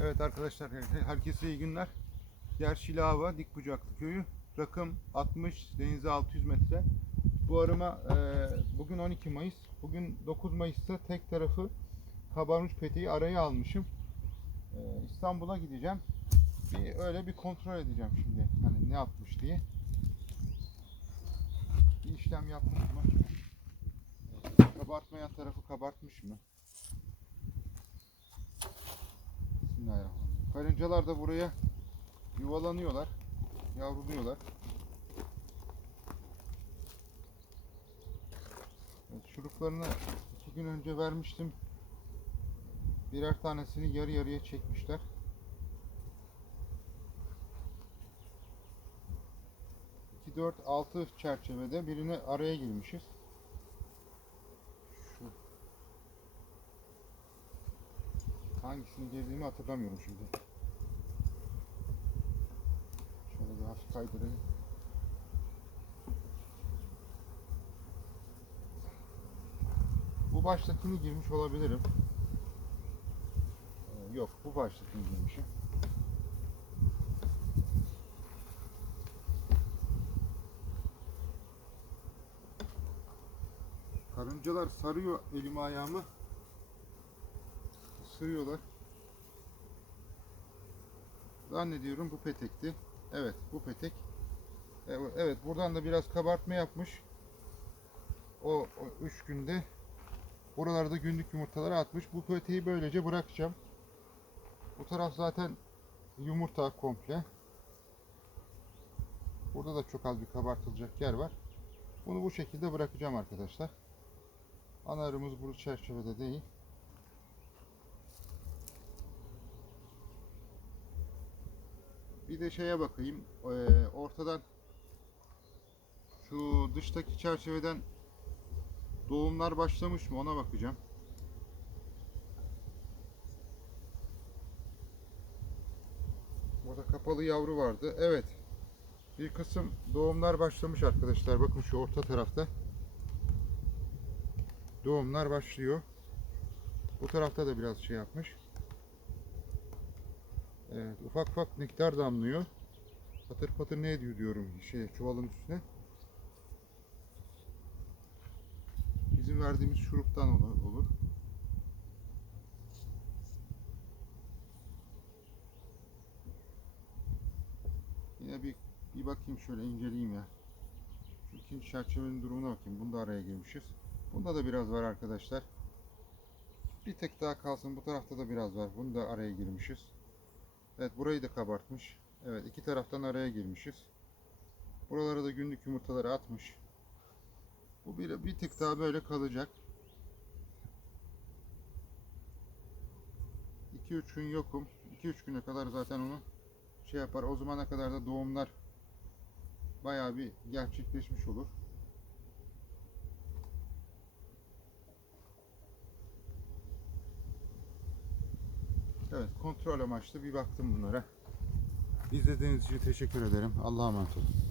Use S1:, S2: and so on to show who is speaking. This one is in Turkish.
S1: Evet arkadaşlar herkese iyi günler. Yer Şilava Dik Bucaklı Köyü. Rakım 60 denize 600 metre. Bu arama e, bugün 12 Mayıs. Bugün 9 Mayıs'ta tek tarafı kabarmış peteği araya almışım. E, İstanbul'a gideceğim. Bir öyle bir kontrol edeceğim şimdi. Hani ne yapmış diye. Bir işlem yapmış mı? Kabartmayan tarafı kabartmış mı? Bismillahirrahmanirrahim. Karıncalar da buraya yuvalanıyorlar. Yavruluyorlar. Evet, şuruplarını iki gün önce vermiştim. Birer tanesini yarı yarıya çekmişler. İki, dört, altı çerçevede birine araya girmişiz. Hangisini girdiğimi hatırlamıyorum şimdi. Şöyle bir hafif kaydırayım. Bu baştakini girmiş olabilirim. Ee, yok, bu baştakini girmişim. Karıncalar sarıyor elimi ayağımı. Isırıyorlar. Zannediyorum bu petekti. Evet bu petek. Evet, evet buradan da biraz kabartma yapmış. O 3 günde buralarda günlük yumurtaları atmış. Bu peteği böylece bırakacağım. Bu taraf zaten yumurta komple. Burada da çok az bir kabartılacak yer var. Bunu bu şekilde bırakacağım arkadaşlar. Ana arımız bu çerçevede değil. Bir de şeye bakayım. Ee, ortadan şu dıştaki çerçeveden doğumlar başlamış mı ona bakacağım. Burada kapalı yavru vardı. Evet. Bir kısım doğumlar başlamış arkadaşlar. Bakın şu orta tarafta. Doğumlar başlıyor. Bu tarafta da biraz şey yapmış. Evet, ufak ufak nektar damlıyor. Patır patır ne ediyor diyorum şey çuvalın üstüne. Bizim verdiğimiz şuruptan olur. Yine bir bir bakayım şöyle inceleyeyim ya. Şu ikinci çerçevenin durumuna bakayım. Bunda araya girmişiz. Bunda da biraz var arkadaşlar. Bir tek daha kalsın. Bu tarafta da biraz var. Bunu da araya girmişiz. Evet burayı da kabartmış. Evet iki taraftan araya girmişiz. Buralara da günlük yumurtaları atmış. Bu bir, bir tık daha böyle kalacak. 2-3 gün yokum. 2-3 güne kadar zaten onu şey yapar. O zamana kadar da doğumlar bayağı bir gerçekleşmiş olur. Evet kontrol amaçlı bir baktım bunlara. İzlediğiniz için teşekkür ederim. Allah'a emanet olun.